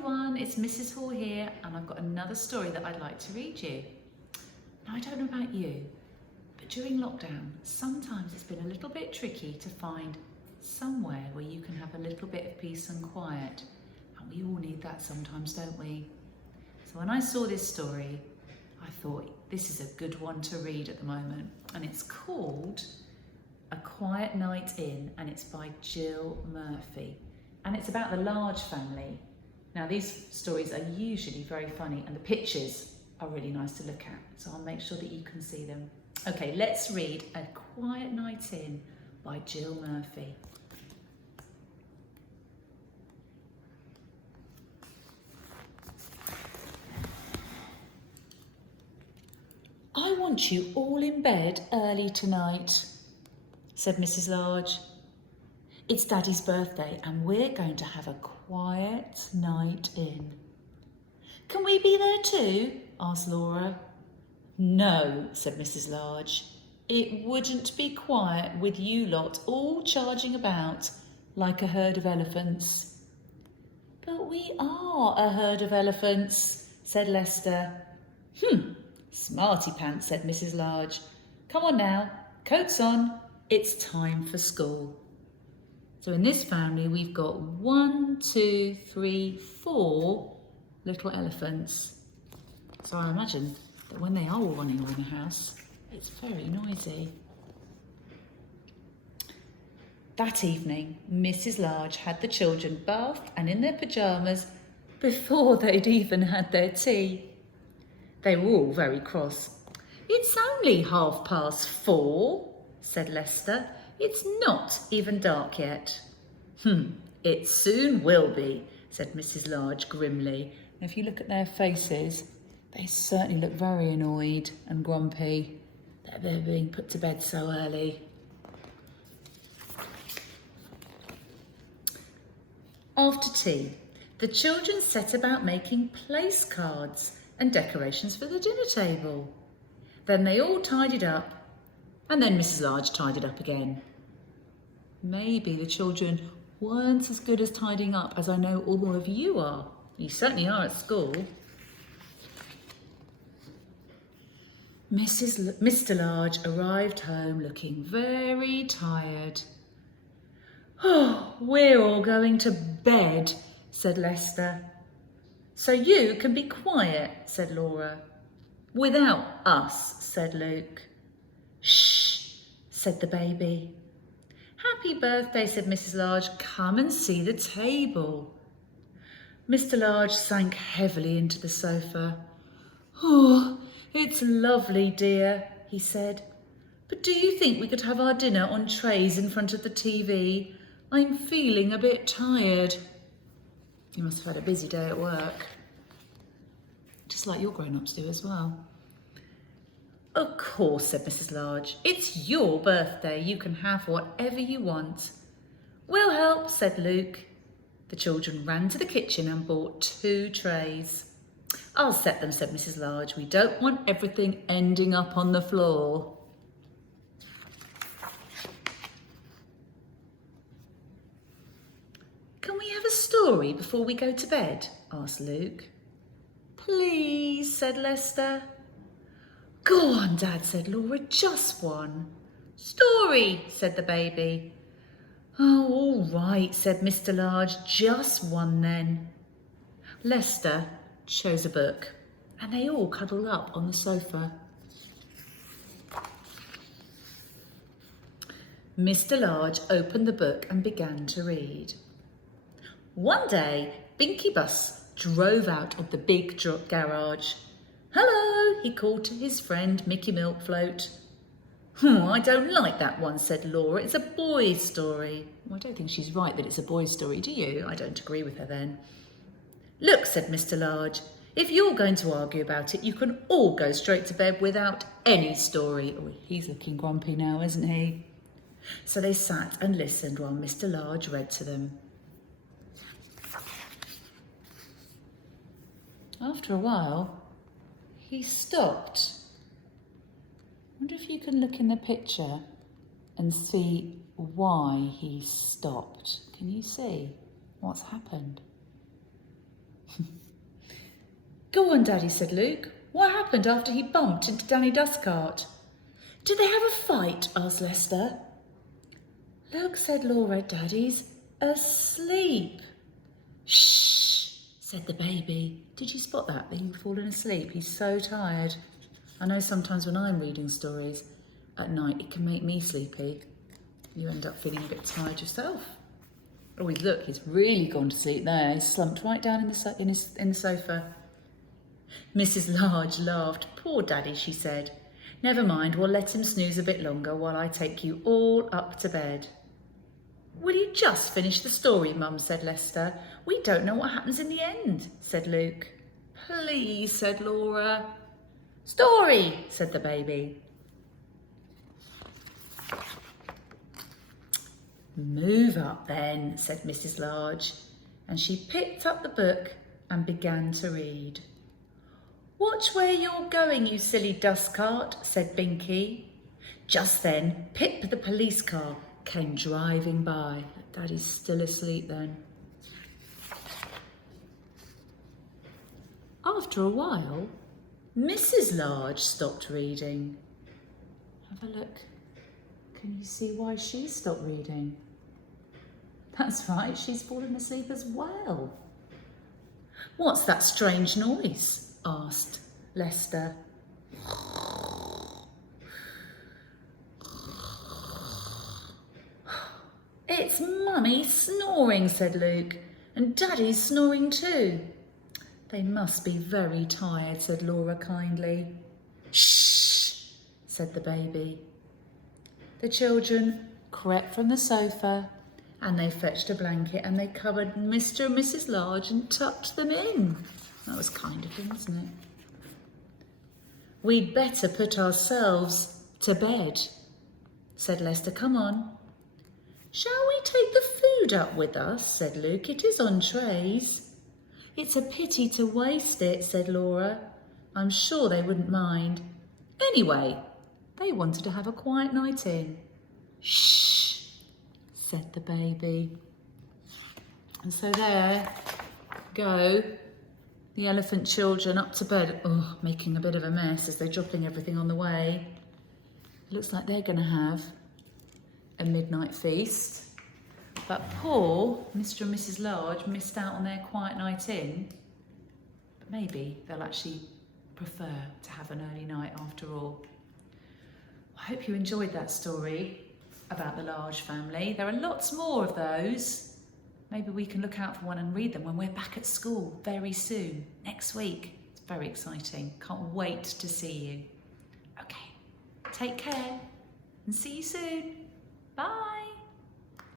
everyone, it's Mrs. Hall here, and I've got another story that I'd like to read you. Now, I don't know about you, but during lockdown, sometimes it's been a little bit tricky to find somewhere where you can have a little bit of peace and quiet, and we all need that sometimes, don't we? So when I saw this story, I thought this is a good one to read at the moment, and it's called A Quiet Night In, and it's by Jill Murphy. And it's about the Large family. Now, these stories are usually very funny, and the pictures are really nice to look at, so I'll make sure that you can see them. Okay, let's read A Quiet Night In by Jill Murphy. I want you all in bed early tonight, said Mrs. Large. It's Daddy's birthday and we're going to have a quiet night in. Can we be there too? Asked Laura. No, said Mrs. Large. It wouldn't be quiet with you lot all charging about like a herd of elephants. But we are a herd of elephants, said Lester. Smarty pants, said Mrs. Large. Come on now, coats on, it's time for school. So in this family, we've got 1, 2, 3, 4 little elephants. So I imagine that when they are all running around the house, it's very noisy. That evening, Mrs. Large had the children bathed and in their pyjamas before they'd even had their tea. They were all very cross. It's only 4:30, said Lester. It's not even dark yet. It soon will be, said Mrs. Large grimly. And if you look at their faces, they certainly look very annoyed and grumpy that they're being put to bed so early. After tea, the children set about making place cards and decorations for the dinner table. Then they all tidied up, and then Mrs. Large tidied up again. Maybe the children weren't as good as tidying up as I know all of you are. You certainly are at school. Mr. Large arrived home looking very tired. Oh, we're all going to bed, said Lester. So you can be quiet, said Laura. Without us, said Luke. Shh, said the baby. Happy birthday, said Mrs. Large. Come and see the table. Mr. Large sank heavily into the sofa. Oh, it's lovely, dear, he said. But do you think we could have our dinner on trays in front of the TV? I'm feeling a bit tired. You must have had a busy day at work. Just like your grown-ups do as well. Of course, said Mrs. Large. It's your birthday. You can have whatever you want. We'll help, said Luke. The children ran to the kitchen and bought 2 trays. I'll set them, said Mrs. Large. We don't want everything ending up on the floor. Can we have a story before we go to bed? Asked Luke. Please, said Lester. Go on, Dad, said Laura, just one. Story, said the baby. Oh, all right, said Mr. Large, just one then. Lester chose a book, and they all cuddled up on the sofa. Mr. Large opened the book and began to read. One day, Binky Bus drove out of the big garage. Hello, he called to his friend Mickey Milkfloat. I don't like that one, said Laura. It's a boy's story. Well, I don't think she's right that it's a boy's story, do you? I don't agree with her then. Look, said Mr. Large, if you're going to argue about it, you can all go straight to bed without any story. Oh, he's looking grumpy now, isn't he? So they sat and listened while Mr. Large read to them. After a while, he stopped. I wonder if you can look in the picture and see why he stopped. Can you see what's happened? Go on, Daddy, said Luke. What happened after he bumped into Danny Dustcart? Did they have a fight? Asked Lester. Look, said Laura, Daddy's asleep. Shh, said the baby. Did you spot that? He'd fallen asleep. He's so tired. I know sometimes when I'm reading stories at night, it can make me sleepy. You end up feeling a bit tired yourself. Oh, look, he's really gone to sleep there. He's slumped right down in the sofa. Mrs. Large laughed. Poor Daddy, she said. Never mind, we'll let him snooze a bit longer while I take you all up to bed. Will you just finish the story, Mum, said Lester. We don't know what happens in the end, said Luke. Please, said Laura. Story, said the baby. Move up then, said Mrs. Large, and she picked up the book and began to read. Watch where you're going, you silly dustcart, said Binky. Just then, Pip the police car came driving by. Daddy's still asleep then. After a while, Mrs. Large stopped reading. Have a look. Can you see why she stopped reading? That's right, she's fallen asleep as well. What's that strange noise? Asked Lester. It's Mummy snoring, said Luke, and Daddy's snoring too. They must be very tired, said Laura kindly. Shh, said the baby. The children crept from the sofa and they fetched a blanket and they covered Mr. and Mrs. Large and tucked them in. That was kind of them, wasn't it? We'd better put ourselves to bed, said Lester. Come on. Shall we take the food up with us, said Luke. It is on trays. It's a pity to waste it, said Laura. I'm sure they wouldn't mind. Anyway, they wanted to have a quiet night in. Shh, said the baby. And so there go the elephant children up to bed. Oh, making a bit of a mess as they're dropping everything on the way. It looks like they're going to have a midnight feast. But poor Mr. and Mrs. Large missed out on their quiet night in. But maybe they'll actually prefer to have an early night after all. I hope you enjoyed that story about the Large family. There are lots more of those. Maybe we can look out for one and read them when we're back at school very soon, next week. It's very exciting. Can't wait to see you. Okay, take care and see you soon. Bye.